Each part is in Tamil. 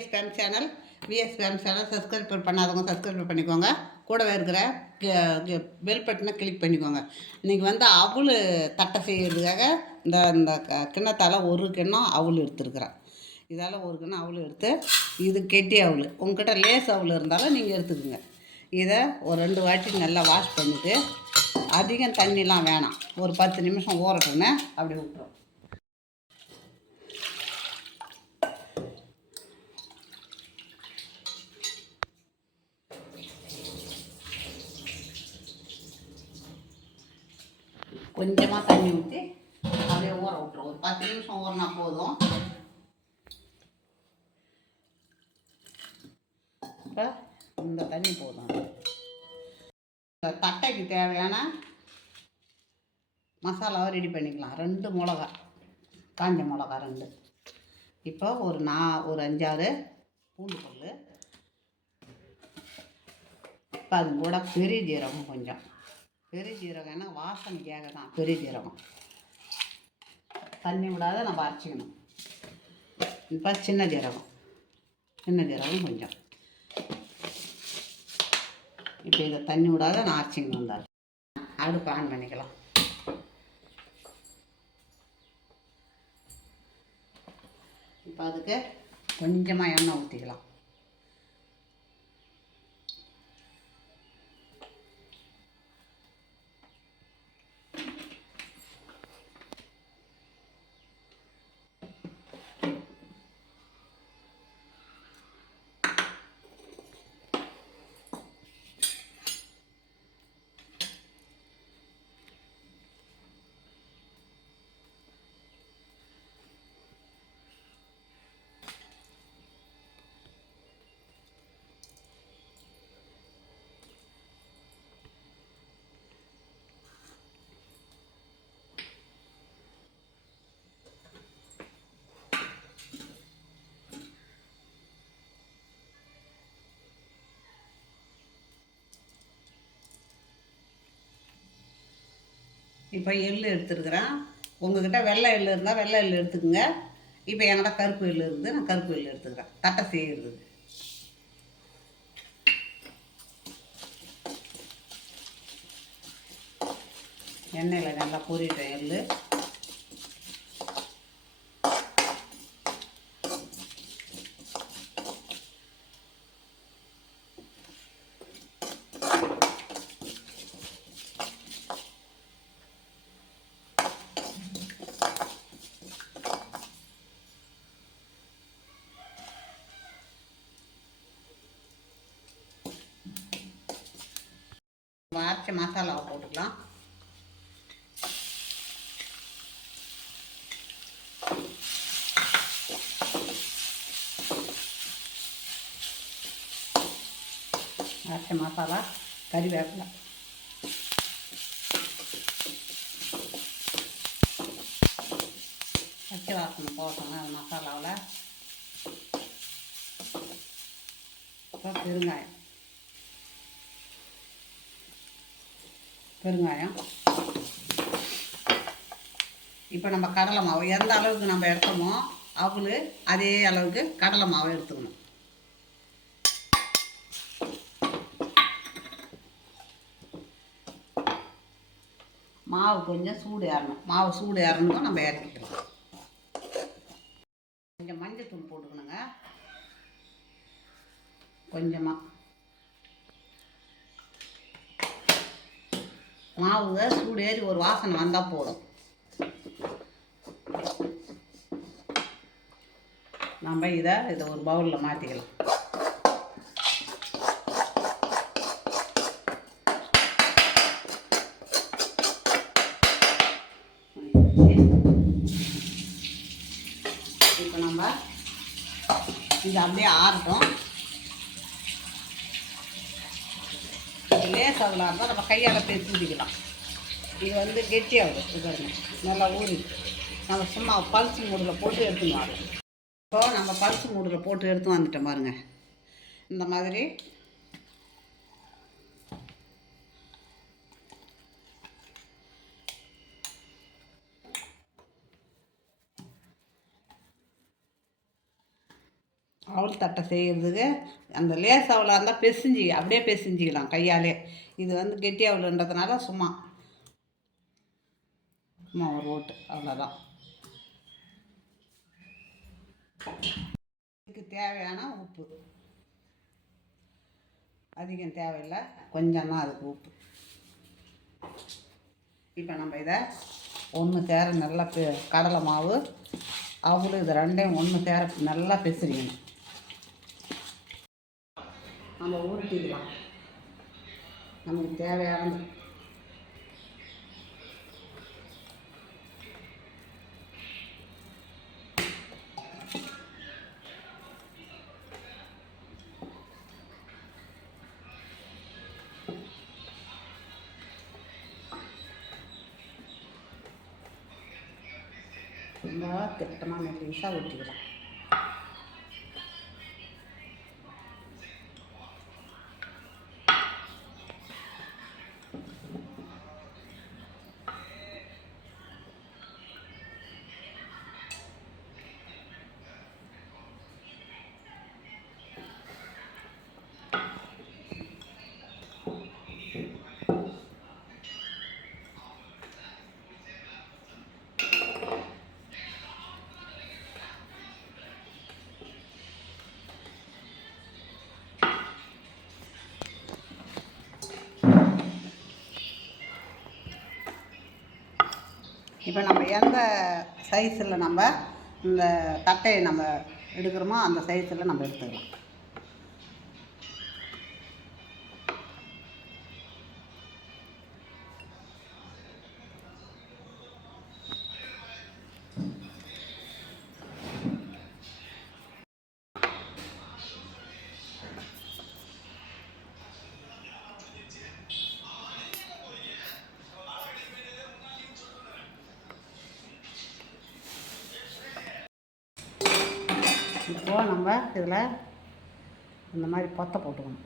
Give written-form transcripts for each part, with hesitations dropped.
Spam channel VS spam channel subscribe பண்ணாதவங்க சப்ஸ்கிரைப் பண்ணிக்கோங்க. கூடவே இருக்கிற பெல் பட்டனை கிளிக் பண்ணிக்கோங்க. இன்றைக்கி வந்து அவல் தட்டை செய்கிறதுக்காக இந்த கிண்ணத்தால் ஒரு கிண்ணம் அவல் எடுத்துருக்குறேன். இதால் ஒரு கிண்ணம் அவல் எடுத்து இது கெட்டி அவல், உங்கள்கிட்ட லேஸ் அவல் இருந்தாலும் நீங்கள் எடுத்துக்கோங்க. இதை ஒரு 2 வாட்டி நல்லா வாஷ் பண்ணிவிட்டு அதிகம் தண்ணிலாம் வேணாம், ஒரு 10 நிமிஷம் ஊறட்டுன்னு அப்படி விட்டுரும். கொஞ்சமாக தண்ணி ஊற்றி அப்படியே ஊற விட்டுரும். ஒரு 10 நிமிஷம் ஊறினா போதும். இப்போ இந்த தண்ணி போதும். இந்த தட்டைக்கு தேவையான மசாலாவை ரெடி பண்ணிக்கலாம். 2 மிளகா, காஞ்ச மிளகா 2. இப்போ ஒரு 5-6 பூண்டு பல். இப்போ அது கூட பெரிய ஜீரகம் கொஞ்சம். பெரிய ஜீரகம் ஏன்னா வாசனைக்காக தான் பெரிய ஜீரகம். தண்ணி விடாத நம்ம அரைச்சிக்கணும். இப்போ சின்ன ஜீரகம் கொஞ்சம். இப்போ இதை தண்ணி விடாத நான் அரைச்சிக்கணும். வந்தால் அடுப்பு ஆன் பண்ணிக்கலாம். இப்போ அதுக்கு கொஞ்சமாக எண்ணெய் ஊற்றிக்கலாம். இப்போ எள் எடுத்துருக்குறேன். உங்கள்கிட்ட வெள்ளை எள் இருந்தால் வெள்ளை எள் எடுத்துக்கோங்க. இப்போ என்கிட்ட கருப்பு எள் இருக்குது, நான் கருப்பு எள் எடுத்துக்கிறேன். தட்டை செய்கிறது எண்ணெயில் நல்லா பொரிட்டேன் எள். அரைச்ச மசாலாவை போட்டுக்கலாம். அரைச்ச மசாலா, கறிவேப்பிலை, பச்சை வாசனை போட்டோங்க அந்த மசாலாவில். இப்போ பெருங்காயம். இப்போ நம்ம கடலை மாவு எந்த அளவுக்கு நம்ம எடுத்தோமோ அவள் அதே அளவுக்கு கடலை மாவு எடுத்துக்கணும். மாவு கொஞ்சம் சூடு ஏறணும். மாவு சூடு ஏறணும் நம்ம இறக்கிக்கலாம். கொஞ்சம் மஞ்சள் தூள் போட்டுக்கணுங்க. கொஞ்சமாக மாவு சூடு ஏறி ஒரு வாசனை வந்தால் போதும். நம்ம இதை ஒரு பவுலில் மாற்றிக்கலாம். இப்போ நம்ம இது அப்படியே ஆறட்டும். லேசாக இருந்தால் நம்ம கையால் பேசி ஊற்றிக்கலாம். இது வந்து கெட்டியாகுது. இது நல்லா ஊறி நம்ம சும்மா பல்ஸ் மூடில் போட்டு எடுத்துன்னு வரோம். இப்போது நம்ம பல்ஸ் மூடில் போட்டு எடுத்து வந்துட்டோம் பாருங்கள். இந்த மாதிரி அவல் தட்டை செய்கிறதுக்கு அந்த லேஸ் அவலாக இருந்தால் பிசைஞ்சு அப்படியே பிசைஞ்சிக்கலாம் கையாலே. இது வந்து கெட்டி அவலுன்றதுனால சும்மா சும்மா ஒரு ஓட்டு அவ்வளோதான். இதுக்கு தேவையான உப்பு அதிகம் தேவையில்லை, கொஞ்சம் தான் அதுக்கு உப்பு. இப்போ நம்ம இதை ஒன்று சேர நல்லா கடலை மாவு அவளு இது ரெண்டையும் ஒன்று சேர நல்லா பிசறிக்கணும். நம்ம ஊற்றிக்கலாம் நமக்கு தேவையானது. ரொம்ப திட்டமாக மெல்லிசாக ஊற்றிக்கலாம். இப்போ நம்ம எந்த சைஸில் நம்ம இந்த தட்டையை நம்ம எடுக்கிறோமோ அந்த சைஸில் நம்ம எடுத்துக்கலாம். இப்போது நம்ம இதில் இந்த மாதிரி பொத்தை போட்டுக்கணும்.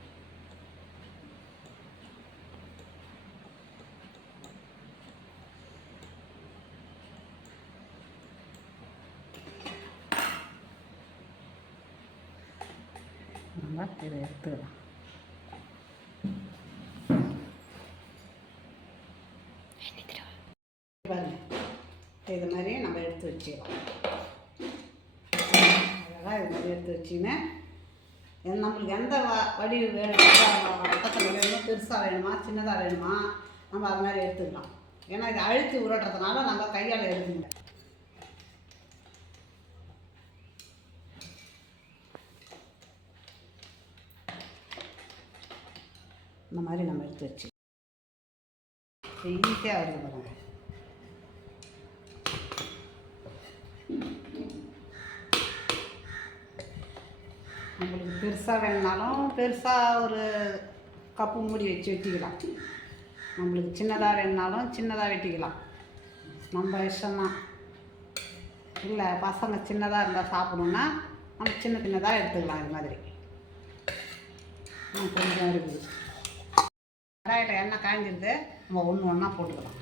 நம்ம இதை எடுத்துக்கலாம். இது மாதிரி நம்ம எடுத்து வச்சுக்கலாம். இது மாதிரி எடுத்து வச்சுன்னு நம்மளுக்கு எந்த வடிவு வேணும், வட்டத்தில் வேணுமா, பெருசாக வேணுமா, சின்னதாக வேணுமா, நம்ம அது மாதிரி எடுத்துக்கலாம். ஏன்னா இது அழுத்தி உருட்டுறதுனால நம்ம கையால் எடுக்க முடியாது. இந்த மாதிரி நம்ம எடுத்து வச்சு ஈஸியாக வருது பாருங்க. நம்மளுக்கு பெருசாக வேணுனாலும் பெருசாக ஒரு கப்பு மூடி வச்சு வெட்டிக்கலாம். நம்மளுக்கு சின்னதாக வேணுனாலும் சின்னதாக வெட்டிக்கலாம். நம்ம இஷ்டம்தான். இல்லை பசங்க சின்னதாக இருந்தால் சாப்பிடணுன்னா நம்ம சின்ன சின்னதாக எடுத்துக்கலாம். இது மாதிரி கொஞ்சம் இருக்குது. கடாயில் எண்ணெய் காய்ஞ்சிருது, நம்ம ஒன்று ஒன்றா போட்டுக்கலாம்.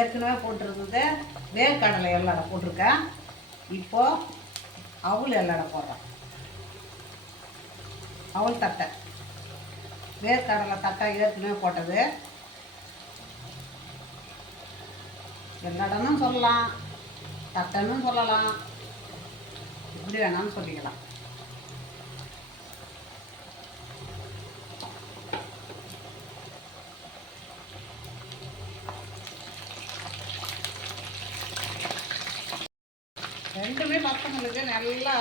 ஏற்கனவே போட்டிருந்தது வேர்க்கடலை எல்லடை போட்டிருக்கேன். இப்போது அவல் எல்லடை போடுறேன். அவல் தட்டை, வேர்க்கடலை தட்டை ஏற்கனவே போட்டது. எல்லடனும் சொல்லலாம், தட்டைன்னு சொல்லலாம், இப்படி வேணாலும் சொல்லிக்கலாம். ரெண்டுமே பசங்களுக்கு நல்லா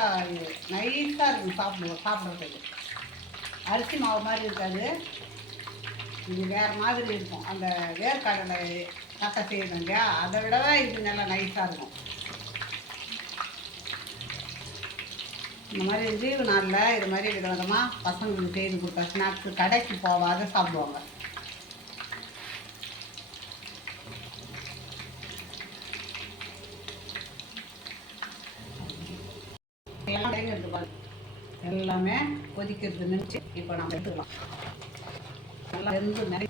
நைஸாக இருக்கும் சாப்பிட்றதுக்கு. அரிசி மாவு மாதிரி இருக்காது, இது வேறு மாதிரி இருக்கும். அந்த வேர்க்கடலை தட்டை செய்யணும் இல்லையா, அதை விடவே இது நல்லா நைஸாக இருக்கும். இந்த மாதிரி லீவு நாளில் இது மாதிரி விதவிதமாக பசங்களுக்கு செய்து கொடுத்தா ஸ்நாக்ஸு கடைக்கு போகாத சாப்பிடுவாங்க. எல்லாமே கொதிக்கிறது நினச்சி இப்போ நம்ம எடுத்துக்கலாம். நல்லா வெந்து நிறைய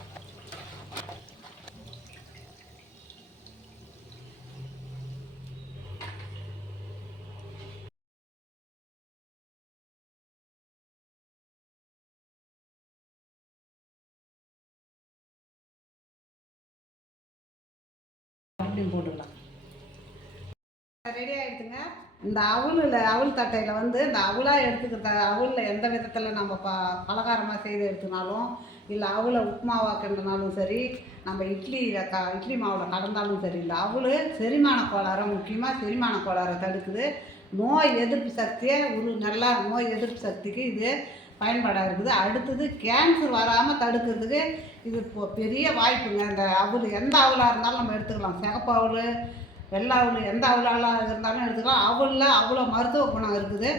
அப்படியும் போட்டுக்கலாம். ரெடி ஆகிடுதுங்க. இந்த அவல் தட்டையில் வந்து இந்த அவலாக எடுத்துக்கிட்ட அவலில் எந்த விதத்தில் நம்ம பலகாரமாக செய்து எடுத்துனாலும் இல்லை அவலை உப்புமாவாக்குனாலும் சரி, நம்ம இட்லி மாவில் கலந்தாலும் சரி, இல்லை அவல் செரிமான கோளாறை, முக்கியமாக செரிமான கோளாறை தடுக்குது. நோய் எதிர்ப்பு சக்தியை நல்லா நோய் எதிர்ப்பு சக்திக்கு இது பயன்பாடாக இருக்குது. அடுத்தது கேன்சர் வராமல் தடுக்கிறதுக்கு இது பெரிய வாய்ப்புங்க. இந்த அவல் எந்த அவலாக இருந்தாலும் நம்ம எடுத்துக்கலாம். சிகப்பு அவல், வெள்ளை அவல், எந்த அவலாக இருந்தாலும் எடுத்துக்கலாம். அவலில் அவ்வளோ மருத்துவ குணம் இருக்குது.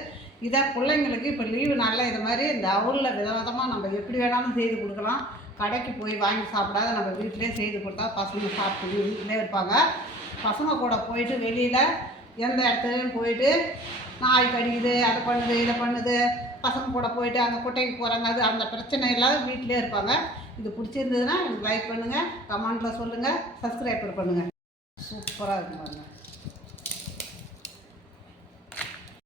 இதை பிள்ளைங்களுக்கு இப்போ லீவு நாளில் இது மாதிரி இந்த அவலில் விதவிதமாக நம்ம எப்படி வேணாலும் செய்து கொடுக்கலாம். கடைக்கு போய் வாங்கி சாப்பிடாத நம்ம வீட்டிலே செய்து கொடுத்தா பசங்க சாப்பிட்டு வீட்டிலே இருப்பாங்க. பசங்க கூட போயிட்டு வெளியில் எந்த இடத்துலையும் போயிட்டு நாய் கடிக்குது, அதை பண்ணுது, இதை பண்ணுது, பசங்க கூட போயிட்டு அங்கே குட்டைக்கு போகிறாங்க, அது அந்த பிரச்சனை இல்லாத வீட்டிலே இருப்பாங்க. இது பிடிச்சிருந்ததுன்னா எனக்கு லைக் பண்ணுங்கள், கமெண்ட்டில் சொல்லுங்கள், சப்ஸ்கிரைபர் பண்ணுங்கள். சூப்பராக இருக்கும் பாருங்கள்.